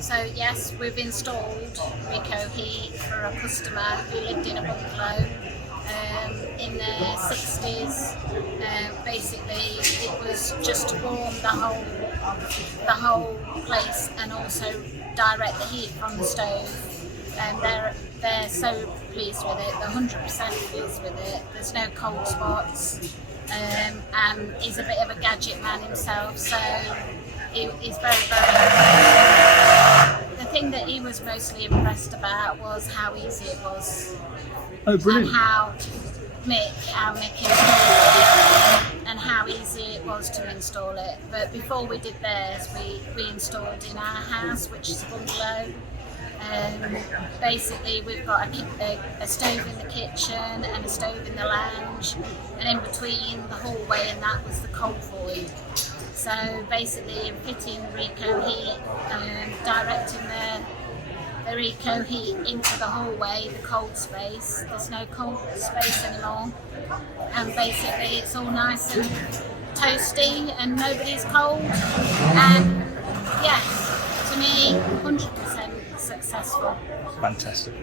So yes, we've installed Recoheat for a customer who lived in a bungalow in the 60s. Basically, it was just to warm the whole place and also direct the heat from the stove. And they're so pleased with it. They're 100% pleased with it. There's no cold spots. And he's a bit of a gadget man himself, so he's very, very impressed. The thing that he was mostly impressed about was how easy it was. Oh, brilliant. And how Mick installed it and how easy it was to install it. But before we did theirs, we installed in our house, which is a bungalow. Basically, we've got a stove in the kitchen and a stove in the lounge, and in between the hallway and that was the cold void. So basically, fitting Recoheat, directing the Recoheat into the hallway, the cold space. There's no cold space anymore, and basically it's all nice and toasty and nobody's cold. And yeah, to me, 100% successful. Fantastic.